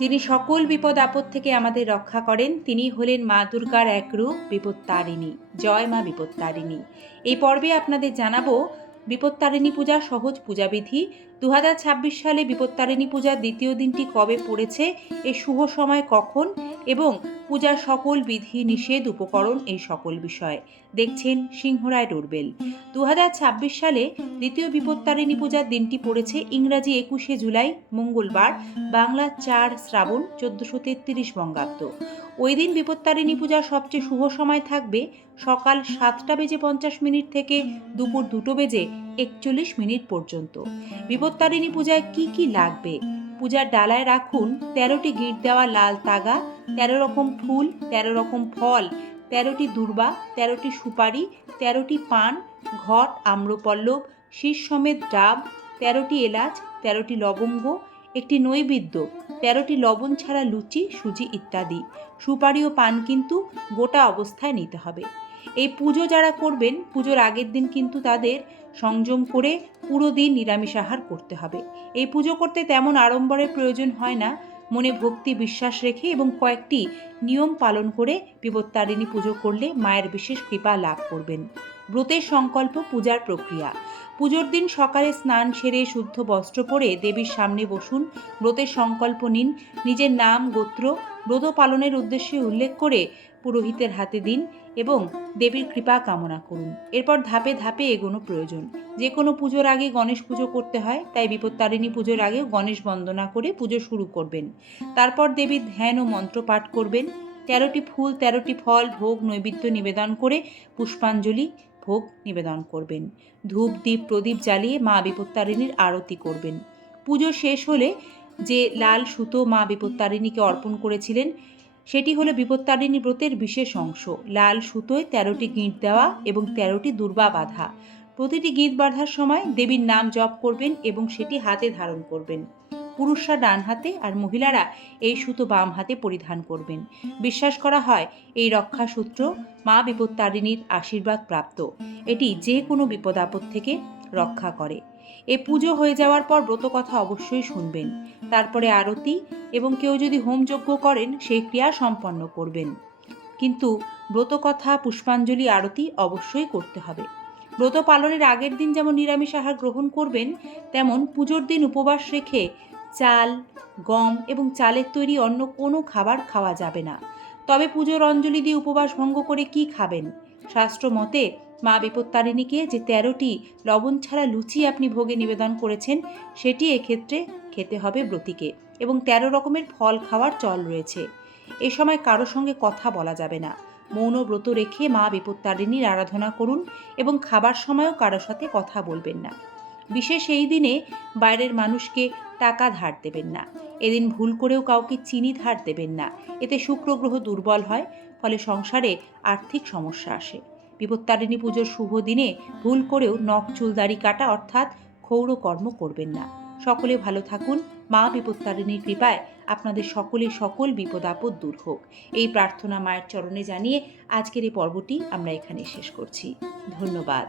যিনি সকল বিপদ আপদ থেকে আমাদের রক্ষা করেন, তিনি হলেন মা দুর্গার এক রূপ বিপত্তারিণী। জয় মা বিপত্তারিণী। এই পর্বে আপনাদের জানাবো বিপত্তারিণী পূজার সহজ পূজাবিধি। 2026 সালে বিপত্তারিণী পূজার দ্বিতীয় দিনটি কবে পড়েছে, এই শুভ সময় কখন এবং পূজার সকল বিধি নিষেধ উপকরণ, এই সকল বিষয় দেখছেন সিংহরায় ডোরবেল। 2026 সালে দ্বিতীয় বিপত্তারিণী পূজার দিনটি পড়েছে ইংরাজি 21শে জুলাই মঙ্গলবার, বাংলা 4 শ্রাবণ 1433 বঙ্গাব্দ। ওই দিন বিপত্তারিণী পূজার সবচেয়ে শুভ সময় থাকবে সকাল 7:50 থেকে দুপুর 2:41 পর্যন্ত। বিপত্তারিণী পূজায় কি কি লাগবে? পূজার ডালায় রাখুন 13টি গিঁট দেওয়া লাল তাগা, 13 রকম ফুল, 13 রকম ফল, 13টি দূর্বা, 13টি সুপারি, 13টি পান, ঘট, আম্রপল্লব, শীষ সমেত ডাব, 13টি এলাচ, 13টি লবঙ্গ, একটি নৈবেদ্য, 13টি লবণ ছাড়া লুচি, সুজি ইত্যাদি। সুপারি ও পান কিন্তু গোটা অবস্থায় নিতে হবে। এই পুজো যারা করবেন, পুজোর আগের দিন কিন্তু তাদের সংযম করে পুরো দিন নিরামিষ আহার করতে হবে। এই পুজো করতে তেমন আড়ম্বরের প্রয়োজন হয় না। মনে ভক্তি বিশ্বাস রেখে এবং কয়েকটি নিয়ম পালন করে বিপত্তারিণী পুজো করলে মায়ের বিশেষ কৃপা লাভ করবেন। ব্রতের সংকল্প, পূজার প্রক্রিয়া। পুজোর দিন সকালে স্নান সেরে শুদ্ধ বস্ত্র পরে দেবীর সামনে বসুন। ব্রতের সংকল্প নিন। নিজের নাম, গোত্র, ব্রত পালনের উদ্দেশ্যে উল্লেখ করে পুরোহিতের হাতে দিন এবং দেবীর কৃপা কামনা করুন। এরপর ধাপে ধাপে এগোনো প্রয়োজন। যে কোনো পুজোর আগে গণেশ পুজো করতে হয়, তাই বিপত্তারিণী পুজোর আগেও গণেশ বন্দনা করে পুজো শুরু করবেন। তারপর দেবীর ধ্যান ও মন্ত্র পাঠ করবেন। 13টি ফুল, 13টি ফল, ভোগ নৈবেদ্য নিবেদন করে পুষ্পাঞ্জলি ভোগ নিবেদন করবেন। ধূপ, দ্বীপ, প্রদীপ জ্বালিয়ে মা বিপত্তারিণীর আরতি করবেন। পুজো শেষ হলে যে লাল সুতো মা বিপত্তারিণীকে অর্পণ করেছিলেন, সেটি হলো বিপত্তারিণী ব্রতের বিশেষ অংশ। লাল সুতোয় 13টি গিঁট দেওয়া এবং 13টি দূর্বা বাঁধা। প্রতিটি গিঁট বাঁধার সময় দেবীর নাম জপ করবেন এবং সেটি হাতে ধারণ করবেন। পুরুষরা ডান হাতে আর মহিলারা এই সুতো বাম হাতে পরিধান করবেন। বিশ্বাস করা হয় এই রক্ষাসূত্র মা বিপত্তারিণীর আশীর্বাদ প্রাপ্ত। এটি যে কোনো বিপদ আপদ থেকে রক্ষা করে। এ পুজো হয়ে যাওয়ার পর ব্রতকথা অবশ্যই শুনবেন। তারপরে আরতি এবং কেউ যদি হোমযজ্ঞ করেন সেই ক্রিয়া সম্পন্ন করবেন। কিন্তু ব্রতকথা, পুষ্পাঞ্জলি, আরতি অবশ্যই করতে হবে। ব্রত পালনের আগের দিন যেমন নিরামিষ আহার গ্রহণ করবেন, তেমন পুজোর দিন উপবাস রেখে চাল, গম এবং চালের তৈরি অন্য কোনো খাবার খাওয়া যাবে না। তবে পুজোর অঞ্জলি দিয়ে উপবাস ভঙ্গ করে কি খাবেন? শাস্ত্র মতে মা বিপত্তারিণীকে যে 13টি লবণ ছাড়া লুচি আপনি ভোগে নিবেদন করেছেন, সেটি এক্ষেত্রে খেতে হবে ব্রতীকে এবং 13 রকমের ফল খাওয়ার চল রয়েছে। এ সময় কারো সঙ্গে কথা বলা যাবে না। মৌন ব্রত রেখে মা বিপত্তারিণীর আরাধনা করুন এবং খাবার সময়ও কারোর সাথে কথা বলবেন না। বিশেষ এই দিনে বাইরের মানুষকে টাকা ধার দেবেন না। এদিন ভুল করেও কাউকে চিনি ধার দেবেন না। এতে শুক্র গ্রহ দুর্বল হয়, ফলে সংসারে আর্থিক সমস্যা আসে। বিপত্তারিণী পুজোর শুভ দিনে ভুল করেও নখ চুল দাড়ি কাটা অর্থাৎ ক্ষৌর কর্ম করবেন না। সকলে ভালো থাকুন। মা বিপত্তারিণীর কৃপায় আপনাদের সকলের সকল বিপদ আপদ দূর হোক, এই প্রার্থনা মায়ের চরণে জানিয়ে আজকের এই পর্বটি আমরা এখানে শেষ করছি। ধন্যবাদ।